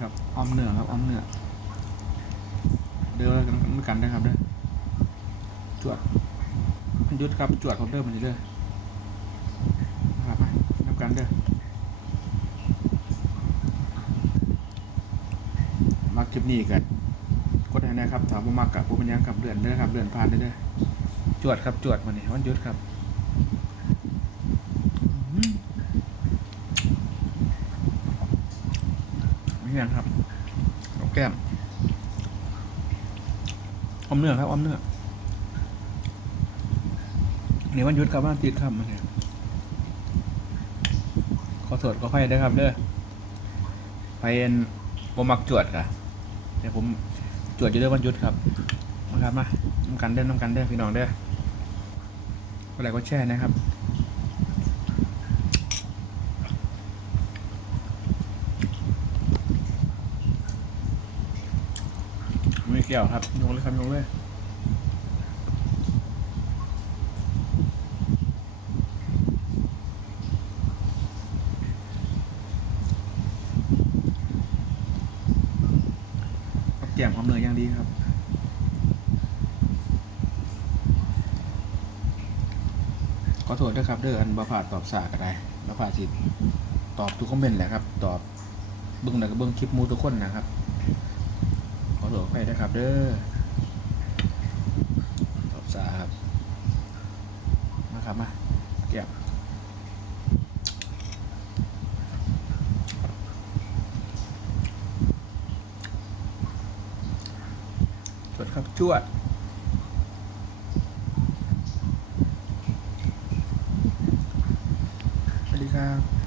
ครับออมเหนือครับออมเหนือเดือกันด้วยกันนะครับเด้อจวดยุดครับจวดเขาเด้อมันเด้อนะครับมาน้ำกันเด้อมาคลิปนี้กันกดให้นะครับถามว่ามักกับผู้เป็นหยังกับเดือนเด้อครับเดือนผ่านเด้อจวดครับจวดมันนี่วันยุดครับอื้อหือ ไม่ยังครับเอาแก้มอมเนื้อครับอมเนื้อนี่วันยุดครับวันอาทิตย์ครับมันเนี่ยขอโทษขออภัยด้ครับเด้อไปเอ็นผมมักจวดค่ะเดี๋ยวผมจวดอยู่เด้อวันยุดครับมาครับมาน้ำกันเด้อน้ำกันเด้อพี่น้องเด้ออะไรก็แช่นะครับ เกี่ยวครับโยงเลยครับโยงเลยเกับแจ่มความเหนยอย่างดีครับขอโทษด้วยครับเด้ออันบาผาตอบสากอะไรบาผาสิตอบทุกคอมเมนต์แหละครับ ตอบเบิ้องหนก็เบิ้องคลิปมูทุกคนนะครับ อโทษไปด้วยครับเด้อตอบสาครับมาครับมาเก็บจวดครับจวดสวัสดีครับ